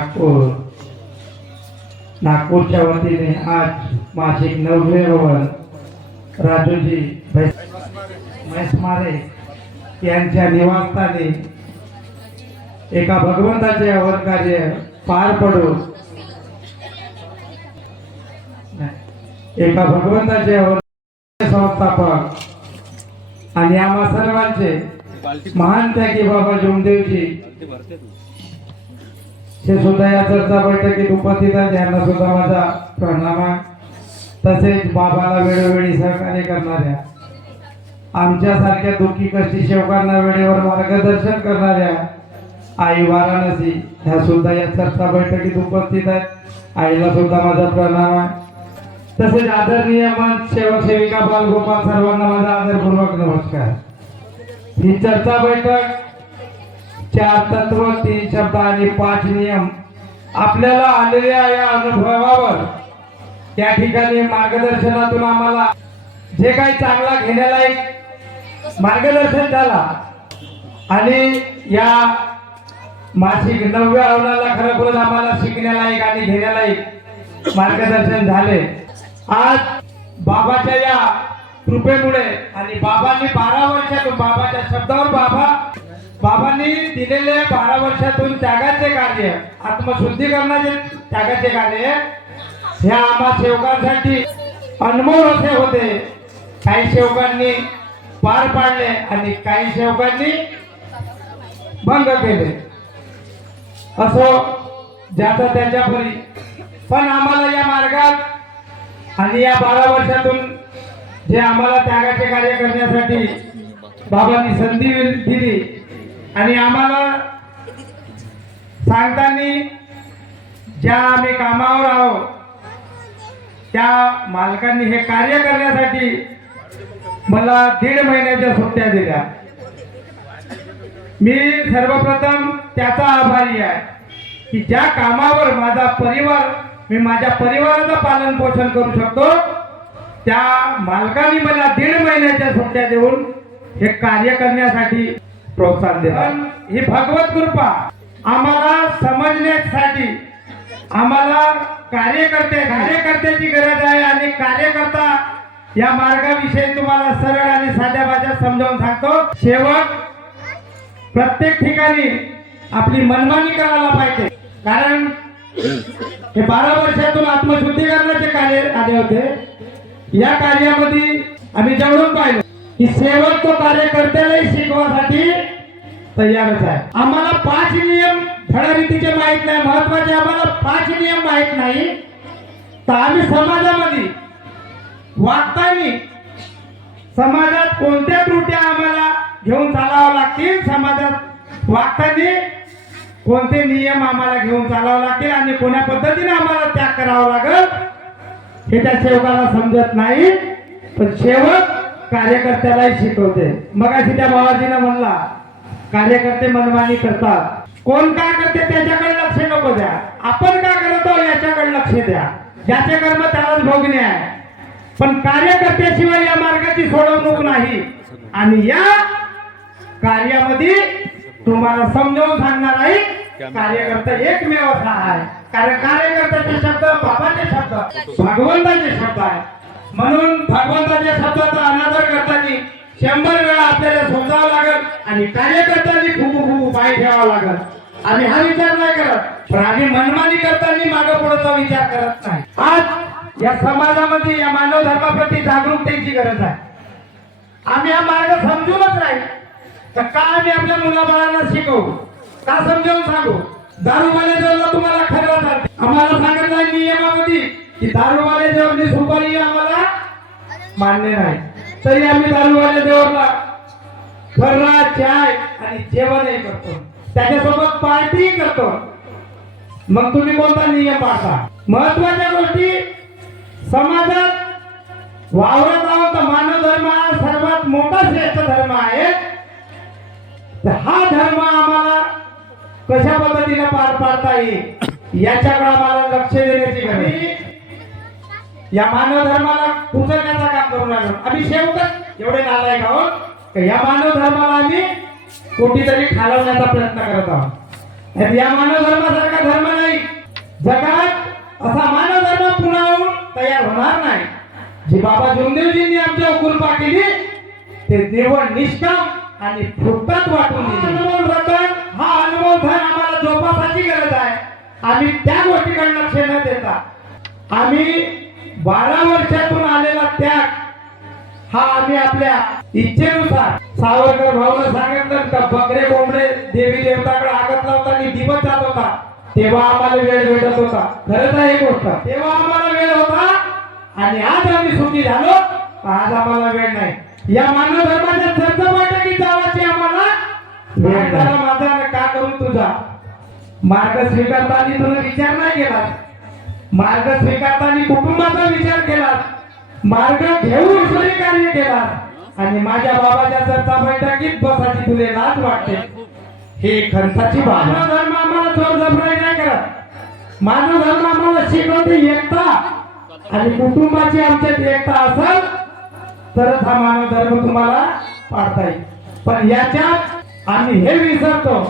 नागपूर. नागपूरच्या वतीने आज मासिक नववेवर राजूजी म्हैसमारे यांच्या निवासस्थानी एका भगवंताचे अवर कार्य पार पडून एका भगवंताचे संस्थापक आणि आम्हा सर्वांचे महान त्यागी बाबा जोमदेवजी हे सुद्धा या चर्चा बैठकीत उपस्थित आहेत. यांना सुद्धा माझा प्रणाम आहे. तसेच बाबाला वेळोवेळी सहकार्य करणाऱ्या आमच्यासारख्या दुःखी कष्टी शेवकांना वेळेवर मार्गदर्शन करणाऱ्या आई वाराणसी ह्या सुद्धा या चर्चा बैठकीत उपस्थित आहेत. आईला सुद्धा माझा प्रणाम आहे. तसेच आदरणीय सेवक सेविका बालगोपाल सर्वांना माझा आदरपूर्वक नमस्कार. ही चर्चा बैठक चार तत्व तीन शब्द आणि पाच नियम. आपल्याला आलेल्या या अनुभवावर त्या ठिकाणी मार्गदर्शनातून आम्हाला जे काही चांगला घेण्यालायक मार्गदर्शन झाला आणि या मासिक नवव्या आवडाला खरोखरच आम्हाला शिकण्यालायक आणि घेण्यालायक मार्गदर्शन झाले. आज बाबाच्या या कृपेमुळे आणि बाबांनी बारा वर्षातून बाबाच्या शब्दावर बाबा बाबांनी दिलेले बारा वर्षातून त्यागाचे कार्य आत्मशुद्धीकरणाचे त्यागाचे कार्य ह्या आम्हा सेवकांसाठी अनमोल असे होते. काही सेवकांनी पार पाडले आणि काही सेवकांनी भंग केले. असो ज्याचा त्याच्या परी. पण आम्हाला या मार्गात आणि या बारा वर्षातून जे आम्हाला त्यागाचे कार्य करण्यासाठी बाबांनी संधी दिली. आणि आम्हाला सांगताना ज्या आम्ही कामावर आहोत त्या मालकांनी हे कार्य करण्यासाठी मला दीड महिन्याच्या सुट्ट्या दिल्या. मी सर्वप्रथम त्याचा आभारी आहे की ज्या कामावर माझा परिवार मी माझ्या परिवाराचं पालन पोषण करू शकतो त्या मालकाने मला दीड महिन्याच्या सुट्ट्या देऊन हे कार्य करण्यासाठी प्रोत्साहन दिलं ही भगवत कृपा आम्हाला समजण्यासाठी आम्हाला कार्यकर्ते कार्यकर्त्याची गरज आहे आणि कार्यकर्ता या मार्गाविषयी तुम्हाला सरळ आणि साध्या भाषेत समजावून सांगतो. शेवट प्रत्येक ठिकाणी आपली मनमानी करायला पाहिजे. कारण हे बारा वर्षातून आत्मशुद्धीकरणाचे कार्य आले होते. या कार्यामध्ये आम्ही जवळून पाहिलं की सेवक तो कार्यकर्त्यालाही शिकवासाठी तयारच आहे. आम्हाला पाच नियम फळारीतीचे माहीत नाही महत्त्वाचे आम्हाला पाच नियम माहीत नाही. तर आम्ही समाजामध्ये वागताना समाजात कोणत्या त्रुट्या आम्हाला घेऊन चालावं लागतील समाजात वागताना कोणते नियम आम्हाला घेऊन चालावं लागतील आणि कोण्या पद्धतीने आम्हाला त्याग करावा लागेल हे त्या सेवकाला समजत नाही. पण सेवक कार्यकर्त्यालाही शिकवते. मग अशी त्या बाबाजीनं म्हणला कार्यकर्ते मनमानी करतात. कोण काय करते त्याच्याकडे लक्ष नको द्या. आपण काय करतो याच्याकडे लक्ष द्या. ज्याचे कर्म त्यालाच भोगणे आहे. पण कार्यकर्त्याशिवाय या मार्गाची सोडवणूक नाही. आणि या कार्यामध्ये तुम्हाला समजावून सांगणार आहे कार्यकर्ता एकमेव असा आहे. कारण कार्यकर्त्याचे शब्द बाबाचे शब्द भगवंताचे शब्द आहे. म्हणून भगवंताच्या शब्दाचा अनादर करताना शंभर वेळा आपल्याला समजावं लागेल आणि कार्यकर्त्यांनी खूप खूप उपाय ठेवावा लागल. आणि हा विचार नाही करत प्राणी आम्ही मनमानी करताना मागे पुढचा विचार करत नाही. आज या समाजामध्ये या मानव धर्माप्रती जागरूकतेची गरज आहे. आम्ही हा मार्ग समजूनच राहील. तर का आम्ही आपल्या मुलाबाळांना शिकवू? का समजावून सांगू? दारू मला तुम्हाला खरं आम्हाला सांगितलं आहे नियमामध्ये की दारूवाले जवळ सुपारी आम्हाला मान्य नाही. तरी आम्ही दारूवाले देवाला फर्रा चाय आणि जेवणही करतो. त्याच्यासोबत पार्टी करतो. मग तुम्ही कोणता नियम पाळता? महत्त्वाच्या गोष्टी समाजात वावरत आहोत तर मानव धर्म हा सर्वात मोठा श्रेष्ठ धर्म आहे. तर हा धर्म आम्हाला कशा पद्धतीने पार पाडता येईल? याच्याकडे आम्हाला लक्ष देण्याची गरज या मानव धर्माला पुजवण्याचा काम करू लागलो. आम्ही शेवटच एवढे नालायक आहोत. या मानव धर्माला आम्ही कोठीतरी खालवण्याचा प्रयत्न करत आहोत. या मानव धर्मासारखा धर्म नाही. जगात असा मानव धर्म पुन्हा तयार होणार नाही. जी बाबा जोंदेवजींनी आमच्या कृपा केली ते निवड निष्काम आणि फुटत वाटून अनमोल रतन हा अनुभव धन आम्हाला जोपासाची गरज आहे. आम्ही त्या गोष्टीकडे लक्ष न देता आम्ही बारा वर्षातून आलेला त्याग हा आम्ही आपल्या इच्छेनुसार सावरकर भाऊनं सांगितलं का बकरे कोंबडे देवी देवताकडे आगत लावताना दिवस जात होता. तेव्हा आम्हाला वेळ भेटत होता. खरंच आहे गोष्ट तेव्हा आम्हाला वेळ होता आणि आज आम्ही सुखी झालो आज आम्हाला वेळ नाही. या मानव धर्माच्या चर्च बैठकीत जावाची आम्हाला. माझा आणि का करू तुझा? मार्ग स्वीकारताना तुला विचार नाही केला. मार्ग स्वीकारताना कुटुंबाचा विचार केला. मार्ग घेऊन ईश्वरी कार्य केला. आणि माझ्या बाबाच्या चर्चा बैठकीत बसाची तुले लाज वाटते. हे खंताची मानव धर्म आम्हाला जोर जबराई नाही करत. मानव धर्म आम्हाला शिकवते एकता. आणि कुटुंबाची आमच्यात एकता असेल तरच हा मानव धर्म तुम्हाला पाडता येईल. पण याच्यात आम्ही हे विसरतो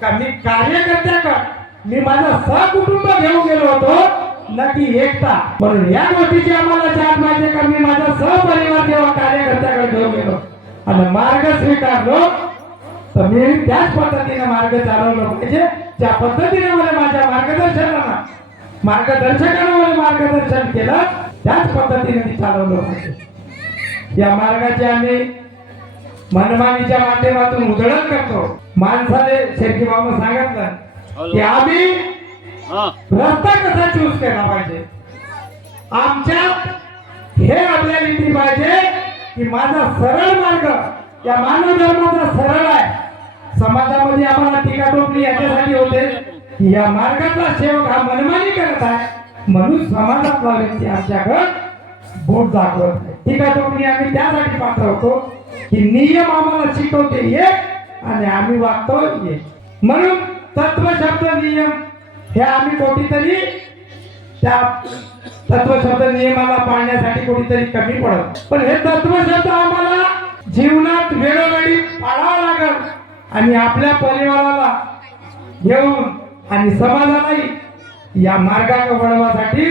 का मी कार्यकर्त्याकडे मी माझा सहकुटुंब घेऊन गेलो होतो. नक्की एकता. म्हणून या गोष्टीची आम्हाला जाण माहिती का मी माझा सहपरिवार जेव्हा कार्यकर्त्याकडे घेऊन गेलो. आणि मार्ग स्वीकारलो तर मी त्याच पद्धतीने मार्ग चालवलो. पाहिजे ज्या पद्धतीने मला माझ्या मार्गदर्शनाला मार्गदर्शकानं मला मार्गदर्शन केलं त्याच पद्धतीने मी चालवलो पाहिजे या मार्गाचे आम्ही मनमानीच्या माध्यमातून उधळण करतो. माणसाने शेरकी बाबा सांगितलं की आम्ही रस्ता कसा चूज केला पाहिजे? आमच्या हे आपल्या नीती पाहिजे की माझा सरळ मार्ग या मानव धर्माचा सरळ आहे. समाजामध्ये आम्हाला टीका टोपली याच्यासाठी होते की या मार्गातला सेवक हा मनमानी करत आहे. म्हणून समाजातला व्यक्ती आमच्याकडे बोट दाखवत आहे टीका टोपली आम्ही त्यासाठी पाठवतो की नियम आम्हाला शिकवते एक आणि आम्ही वागतो एक. म्हणून तत्व शब्द नियम हे आम्ही कोणीतरी त्या तत्वशब्द नियमाला पाळण्यासाठी कोणीतरी कमी पडत. पण हे तत्वशब्द आम्हाला जीवनात वेळोवेळी पाळावं लागल. आणि आपल्या परिवाराला घेऊन आणि समाजालाही या मार्गाकडे वळवासाठी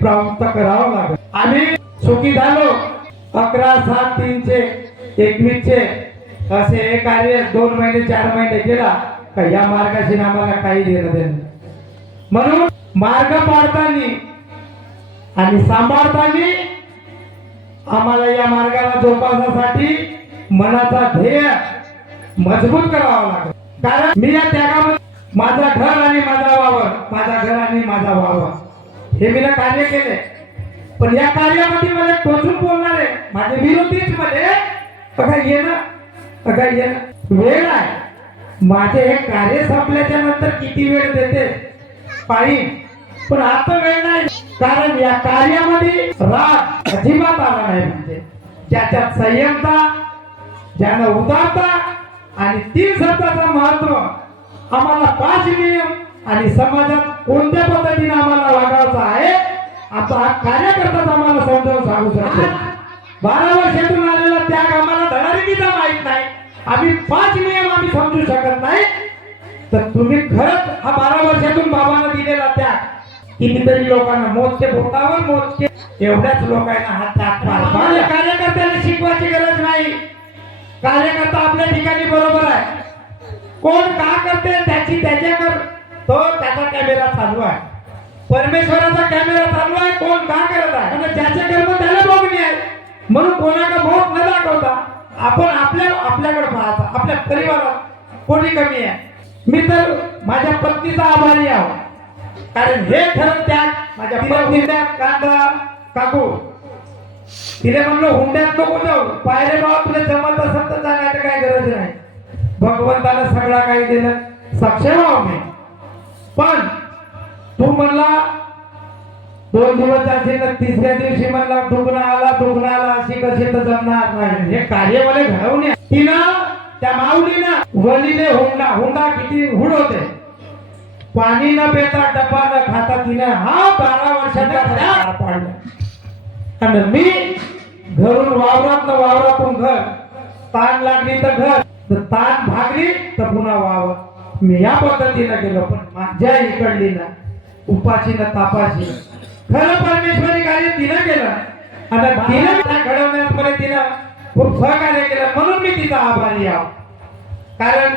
प्रवृत्त करावं लागेल. आम्ही सुखी झालो. अकरा सात तीनशे एकवीसचे असे हे कार्य दोन महिने चार महिने केला का या मार्गाशी आम्हाला काही देणं देणं म्हणून मार्ग पाडताना आणि सांभाळताना आम्हाला या मार्गाला जोपासण्यासाठी मनाचा ध्येय मजबूत करावा लागेल. कारण मी या त्यागामध्ये माझा घर आणि माझा वावर माझा घर आणि माझा वावर. हे मी कार्य केले पण या कार्यामध्ये मला टोचून बोलणारे माझे विरोधीच मध्ये बघा येणं बघा येणं वेळ आहे. माझे हे कार्य संपल्याच्या नंतर किती वेळ देते? पाहिजे पण आता वेळ नाही. कारण या कार्यामध्ये राग अजिबात आला नाही म्हणजे. ज्याच्यात संयमता ज्यानं उदारता आणि तीन शब्दाचं महत्त्व आम्हाला पाच नियम आणि समाजात कोणत्या पद्धतीने आम्हाला वागायचं आहे आता हा कार्यकर्ताच आम्हाला समजावून सांगू शकतो. बारा वर्षातून आलेला त्याग आम्हाला धडारीचा माहीत नाही. आम्ही पाच नियम आम्ही समजू शकत नाही. तर तुम्ही खरंच हा बारा वर्षातून बाबांना दिलेला त्याग कितीतरी लोकांना मोजके बोटावर मोजके एवढ्याच लोकांना हा त्याग पार कार्यकर्त्याला शिकवायची गरज नाही. कार्यकर्ता आपल्या ठिकाणी बरोबर आहे. कोण का करते त्याची त्याच्याकर तो त्याचा कॅमेरा चालू आहे. परमेश्वराचा कॅमेरा चालू आहे कोण का करत आहे? म्हणजे ज्याचे कर्म त्याला बघणे आहे. म्हणून कोणाला भोग न दाखवता आपण आपल्या आपल्याकडे पाहता आपल्या परिवारात कोणी कमी आहे? मी तर माझ्या पत्नीचा आभारी आहो. कारण हे खरं त्याग माझ्या पत्नीच्या कांदा काकू तिने म्हणलं हुंड्यात नको जाऊ. पायरे बाबा तुला जमत असेल तर जाण्याची काही गरज नाही. भगवंताला सगळा काही दिलं. सक्षम आहो मी. पण तू म्हणला दोन दिवस जाशील तर तिसऱ्या दिवशी म्हणला दुखणं आला दुखणं आला अशी कशी तर जमणार नाही. हे कार्य मला घडवून. तिनं त्या माऊलीनं वलीने हुंडा हुंडा किती हुड होते. पाणी न पेता डब्बा न खाता तिने हा बारा वर्षाचा पाडला आणि मी घरून वावरात वावरातून घर ताण लागली तर घर तर ताण भागली तर पुन्हा वावर. मी या पद्धतीनं गेलो पण माझ्या इकडली ना उपाशी ना तापाशी खरं परमेश्वरी कार्य तिनं केलं. आता तिनं घडवण्यापर्यंत घडवण्यामध्ये तिनं खूप सहकार्य केलं म्हणून मी तिचा आभारी आहो. कारण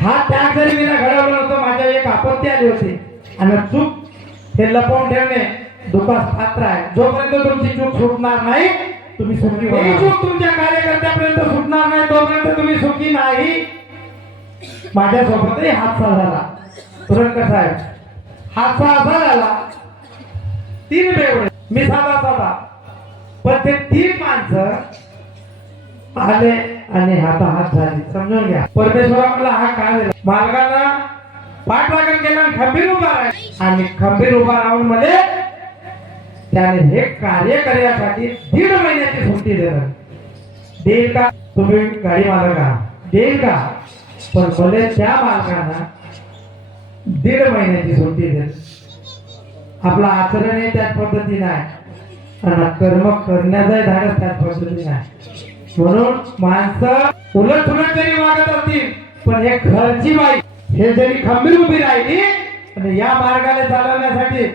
हा त्याग जरी मी घडवलं नव्हतं माझ्या एक आपत्ती आली होती. आणि चूक हे लपवून ठेवणे दुखास पात्र आहे. जोपर्यंत तुमची चूक सुटणार नाही तुम्ही सुखी. ही चूक तुमच्या कार्यकर्त्यापर्यंत सुटणार नाही तोपर्यंत तुम्ही सुखी नाही. माझ्यासोबतही हादसा झाला. सुरंकर साहेब हादसा असा झाला तीन बेवडे. मी साधा साधा. पण ते तीन माणसं आले आणि हाता हात झाले. समजून घ्या. परमेश्वरा मला हा काय दिला? मालकाला पाठलागण केला खंबीर उभा राहिला. आणि खंबीर उभा राहून मध्ये त्याने हे कार्य करण्यासाठी दीड महिन्याची सुट्टी देणार देईल का? तुम्ही गाडी मालक आहात. देईल का? पण भले त्या मालकांना दीड महिन्याची सुट्टी देत आपला आचरण हे त्याच पद्धतीने आहे. आणि कर्म करण्याचाही धाडस त्याच पद्धतीने आहे. म्हणून माणसं उलट सुलट जरी वागत असतील पण हे घरची बाई हे जरी खंबीर उभी राहिली आणि या मार्गाला चालवण्यासाठी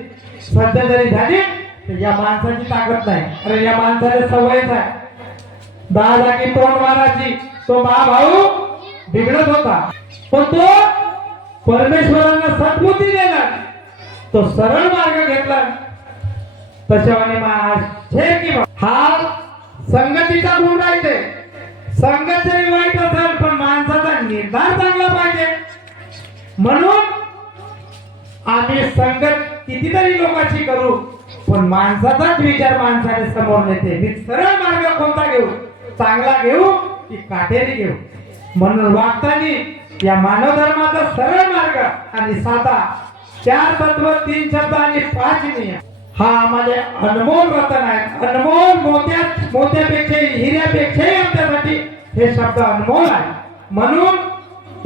सध्या जरी झाली तर या माणसाची ताकद नाही. अरे या माणसाला सवयच आहे. दहा जागी तोंड मारायची. तो मा भाऊ बिघडत होता. पण तो परमेश्वरांना सद्बुद्धी देणार. तो सरळ मार्ग घेतला. तशावाने महाराज हा संगतीचा गुण राहते संगत जरी वाईट असेल पण माणसाचा निर्धार चांगला पाहिजे. म्हणून आम्ही संगत कितीतरी लोकांची करू पण माणसाचाच विचार माणसाने समोर नेते. मी सरळ मार्ग कोणता घेऊ? चांगला घेऊ की काटेरी घेऊ? म्हणून वागताना या मानव धर्माचा सरळ मार्ग आणि साधा चार तत्व तीन शब्द आणि पाच नियम. हा आम्हाला अनमोल रतन आहे. अनमोल मोत्या मोत्यापेक्षा हिऱ्यापेक्षाही आमच्यासाठी हे शब्द अनमोल आहे. म्हणून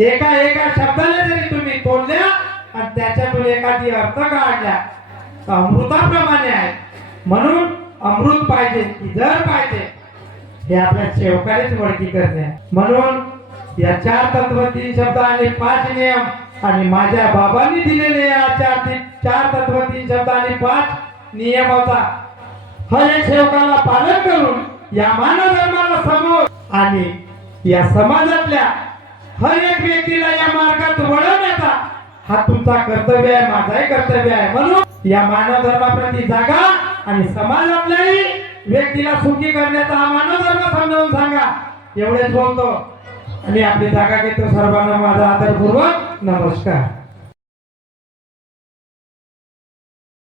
एका एका शब्दाने जरी तुम्ही तोडल्या आणि त्याच्यातून एखादी अर्थ काढल्या तर अमृताप्रमाणे आहे. म्हणून अमृत पाहिजे की जर पाहिजे. हे आपल्या सेवकानेच वळखी करणे. म्हणून या चार तत्व तीन शब्द आणि पाच नियम आणि माझ्या बाबांनी दिलेले या चार तीन चार तत्व तीन शब्द आणि पाच नियमाचा हर एक सेवकाला पालन करून या मानव धर्माला समोर आणि या समाजातल्या हर एक व्यक्तीला या मार्गात वळवण्याचा हा तुमचा कर्तव्य आहे माझाही कर्तव्य आहे. म्हणून या मानव धर्माप्रती जागा आणि समाजातल्याही व्यक्तीला सुखी करण्याचा हा मानव धर्म समजावून सांगा. एवढेच बोलतो. आणि आपली जागा घेतो सर्वांना. माझा आदरपूर्वक नमस्कार.